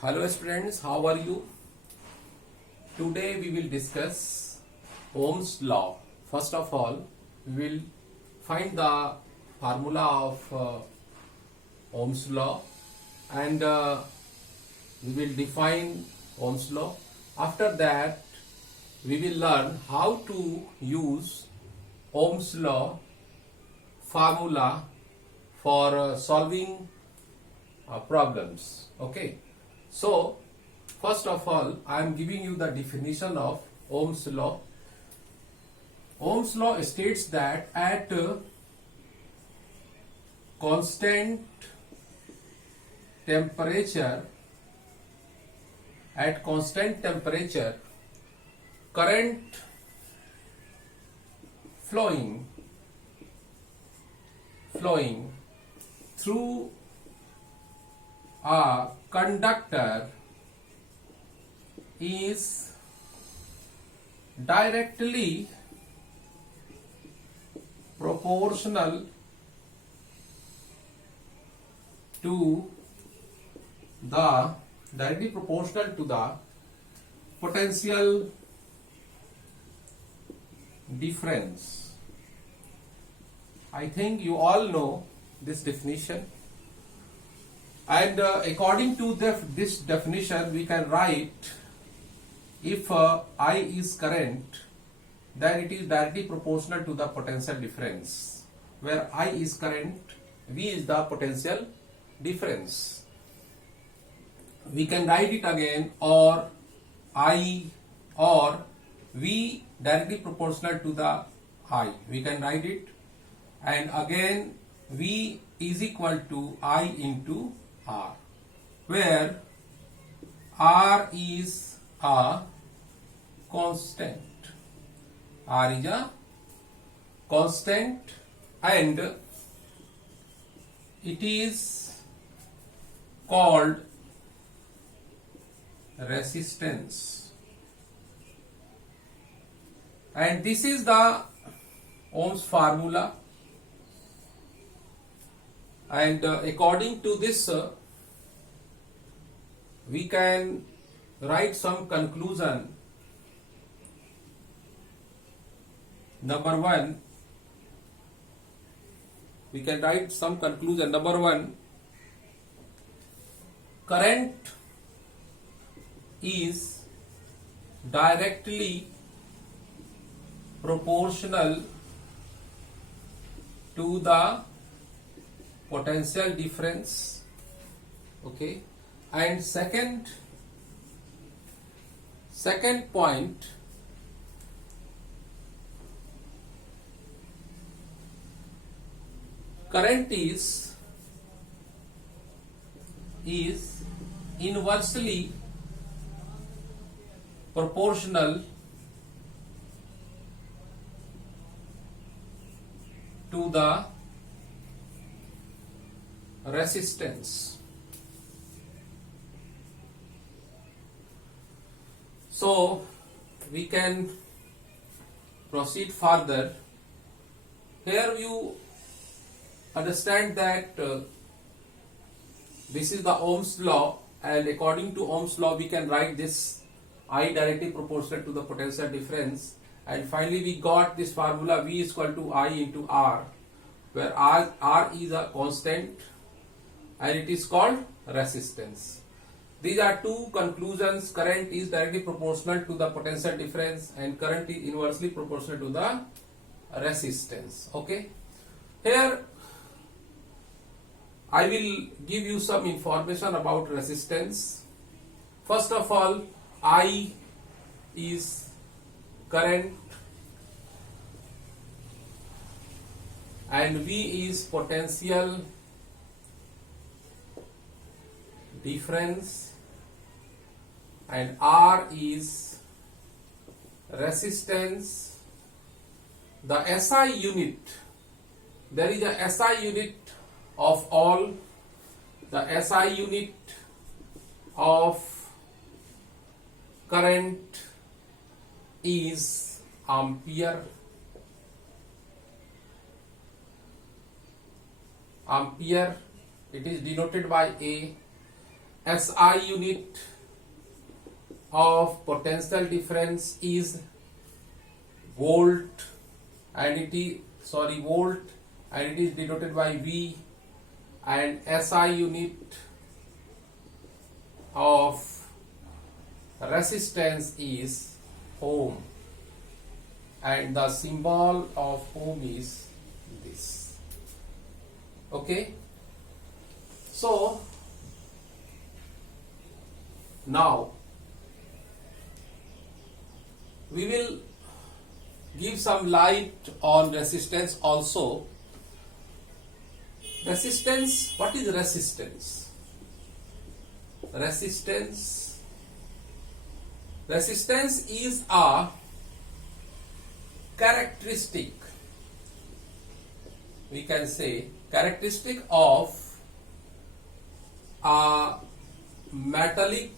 Hello students, how are you? Today we will discuss Ohm's law. First of all, we will find the formula of Ohm's law and we will define Ohm's law. After that, we will learn how to use Ohm's law formula for solving problems. Okay. So, first of all, I am giving you the definition of Ohm's law. Ohm's law states that at constant temperature, current flowing through a conductor is directly proportional to the potential difference. I think you all know this definition. And according to this definition, we can write if I is current, then it is directly proportional to the potential difference. Where I is current, V is the potential difference. We can write it again, or I or V directly proportional to the I. We can write it, and again V is equal to I into R, where R is a constant. R is a constant and it is called resistance. And this is the Ohm's formula. And according to this, we can write some conclusion. Number one, we can write some conclusion. Number one, current is directly proportional to the potential difference. Okay. And second point, current is inversely proportional to the resistance. So we can proceed further. Here you understand that this is the Ohm's law, and according to Ohm's law we can write this I directly proportional to the potential difference, and finally we got this formula V is equal to I into R, where R is a constant and it is called resistance. These are two conclusions. Current is directly proportional to the potential difference and current is inversely proportional to the resistance. Okay. Here I will give you some information about resistance. First of all, I is current and V is potential difference and R is resistance. The SI unit, there is a SI unit of all. The SI unit of current is ampere. It is denoted by A, SI unit of potential difference is volt, and it is volt, and it is denoted by V, and SI unit of resistance is ohm, and the symbol of ohm is this. Okay, so now we will give some light on resistance also. Resistance, what is resistance? Resistance is a characteristic, we can say, characteristic of a metallic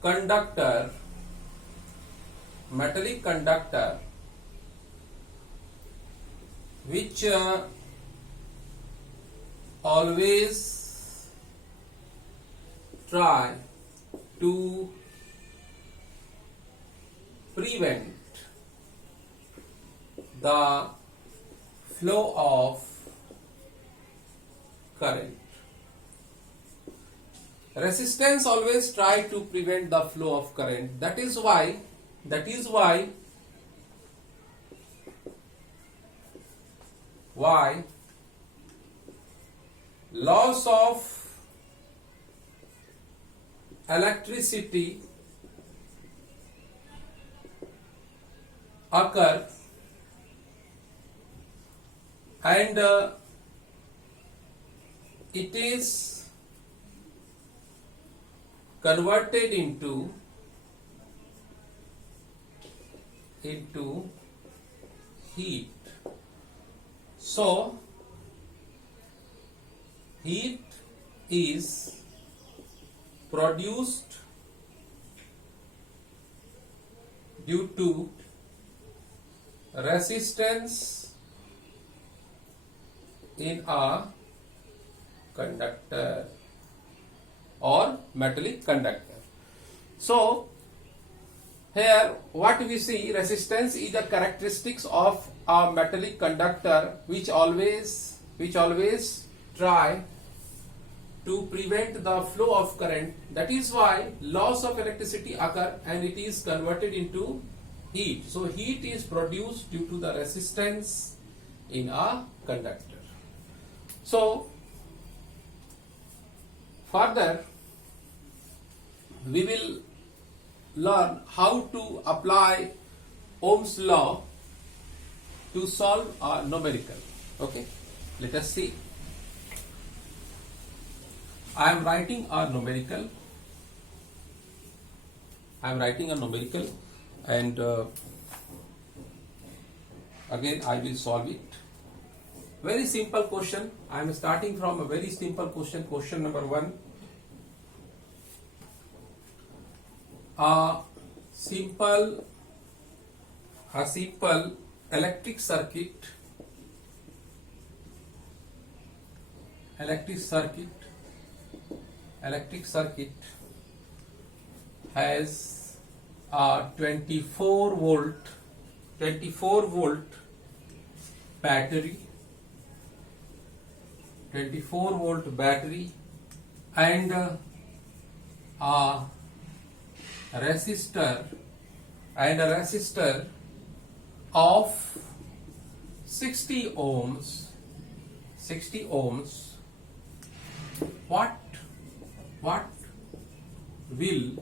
conductor which always try to prevent the flow of current. Resistance always try to prevent the flow of current. That is why loss of electricity occur, and it is converted into heat. So heat is produced due to resistance in a conductor or metallic conductor. So here what we see, resistance is a characteristics of a metallic conductor which always try to prevent the flow of current. That is why loss of electricity occur and it is converted into heat. So heat is produced due to the resistance in a conductor. So further we will learn how to apply Ohm's law to solve a numerical. Okay, let us see. I am writing a numerical. and again I will solve it. Very simple question. I am starting from a very simple question. Question number 1. A simple electric circuit has a 24 volt battery, and a resistor of 60 ohms. What will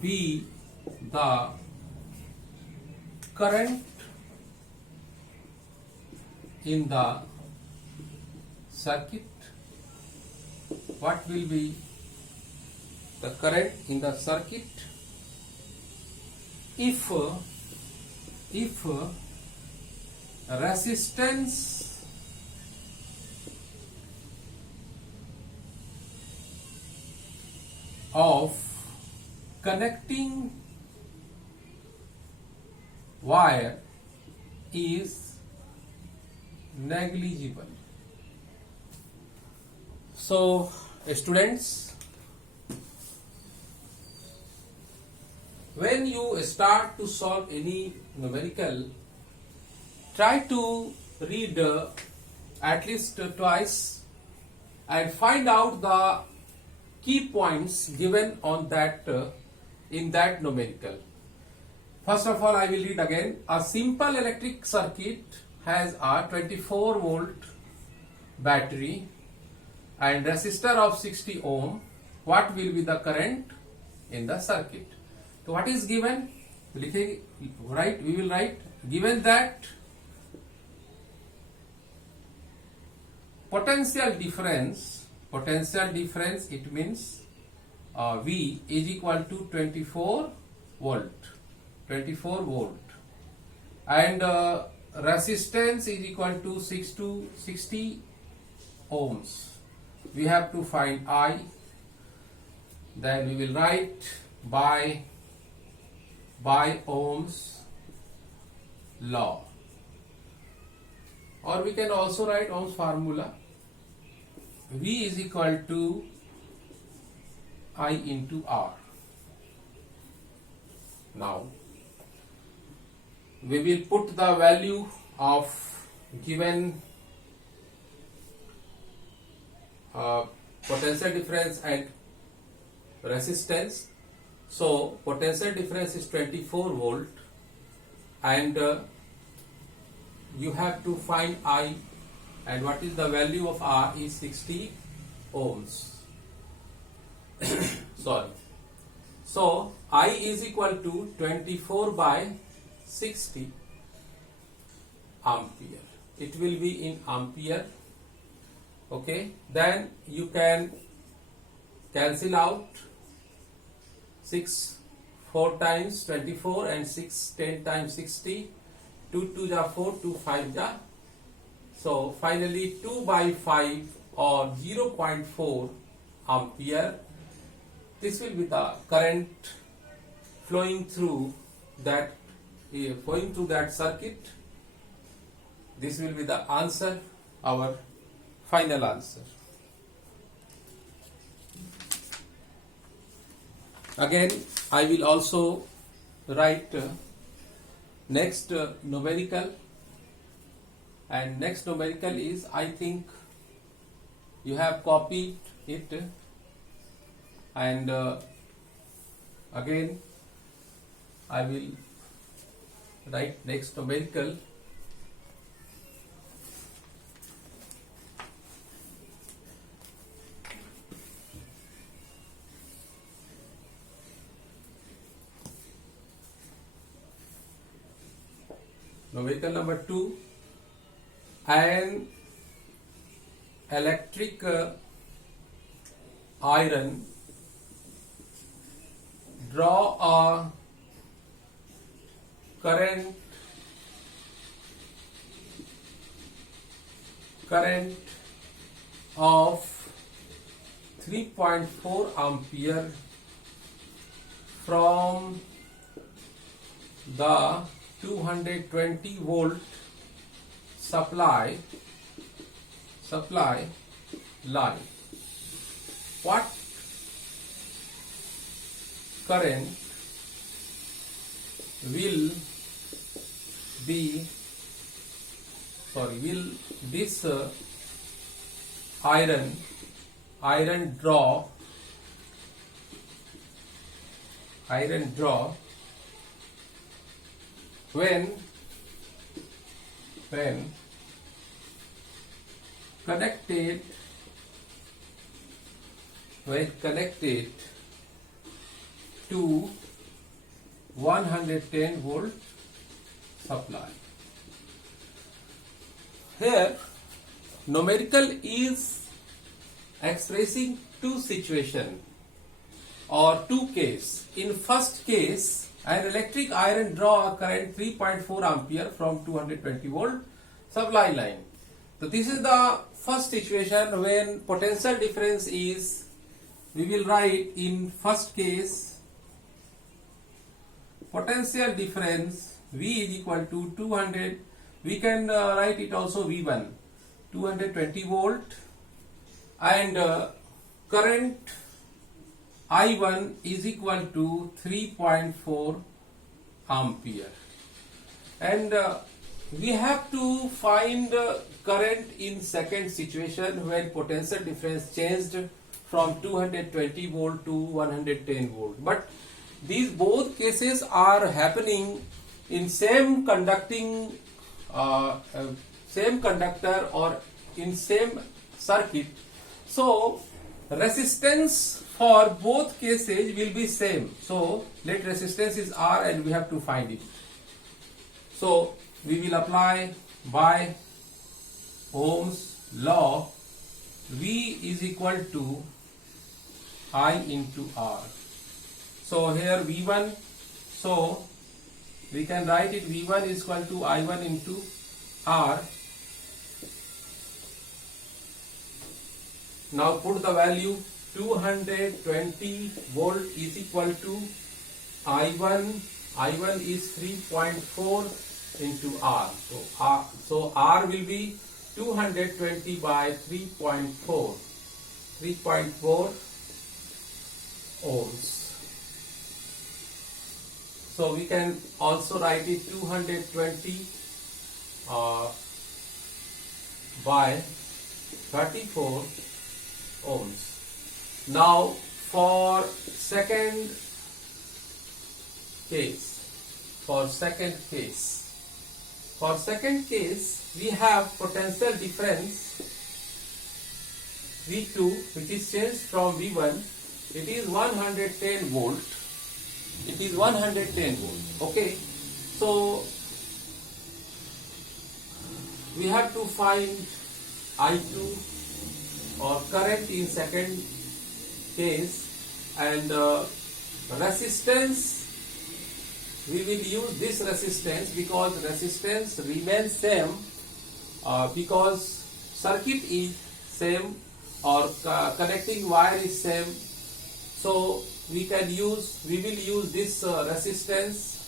be the current in the circuit? What will be the current in the circuit if resistance of connecting wire is negligible? So, students, when you start to solve any numerical, try to read at least twice and find out the key points given on that in that numerical. First of all, I will read again. A simple electric circuit has a 24 volt battery and resistor of 60 ohm. What will be the current in the circuit? So what is given? Right, we will write, given that potential difference, it means V is equal to 24 volt, and resistance is equal to 60 ohms. We have to find I. Then we will write by Ohm's law, or we can also write Ohm's formula. V is equal to I into R. Now we will put the value of given potential difference and resistance. So potential difference is 24 volt, and you have to find I, and what is the value of R is 60 ohms. Sorry. So I is equal to 24 by 60 ampere. It will be in ampere. Okay. Then you can cancel out 6 4 times 24 and 6 10 times 60. 2 2 ja 4, 2 5 ja. So finally 2 by 5 or 0.4 ampere. This will be the current flowing through that circuit. This will be the answer, our final answer. Again, I will also write next numerical, and next numerical is, I think you have copied it, and again I will write next numerical. Numerical number 2, an electric iron draw a current of 3.4 ampere from the 220 volt supply line. What current will this iron draw when connected to 110 volt supply. Here numerical is expressing two situation or two case. In first case, an electric iron draw a current 3.4 ampere from 220 volt supply line. So this is the first situation when potential difference is, we will write in first case potential difference V is equal to 200, we can write it also V1, 220 volt, and current I1 is equal to 3.4 ampere, and we have to find current in second situation when potential difference changed from 220 volt to 110 volt. But these both cases are happening in same conducting same conductor or in same circuit. So resistance for both cases will be same. So let resistance is R and we have to find it. So we will apply by Ohm's law. V is equal to I into R. So here V1, so we can write it V1 is equal to I1 into R. Now put the value 220 volt is equal to I1. I1 is 3.4 into R. So R will be 220 by 3.4. 3.4 ohms. So we can also write it 220 by 34 ohms. Now for second case, we have potential difference V2 which is changed from V1. It is 110 volt. It is 110 volt. Okay. So we have to find I2 or current in second case, and resistance, we will use this resistance because resistance remains same because circuit is same or connecting wire is same. So we will use this resistance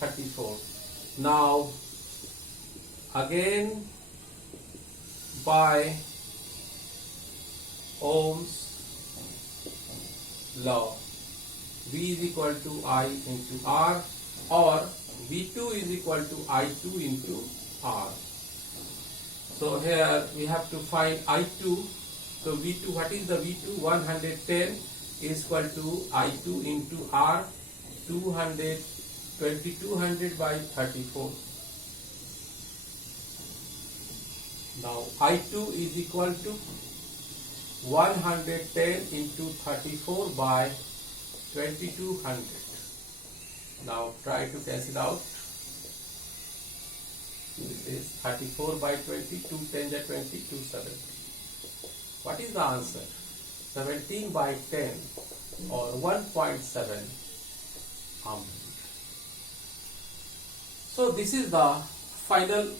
34. Now again by Ohm's law, V is equal to I into R, or V2 is equal to I2 into R. So here we have to find I2. So V2, what is the V2? 110 is equal to I2 into R, 200 by 34. Now I2 is equal to 110 into 34 by 2200. Now try to cancel out. This is 34 by 20, 2 10 is 20, 270. What is the answer? 17 by 10 or 1.7 ampere. So this is the final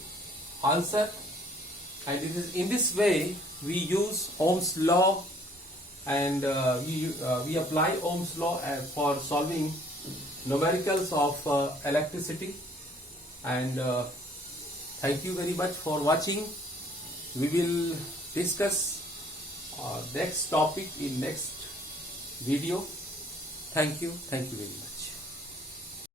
answer, and it is in this way we use Ohm's law, and we apply Ohm's law for solving numericals of electricity. And thank you very much for watching. We will discuss next topic in next video. Thank you very much.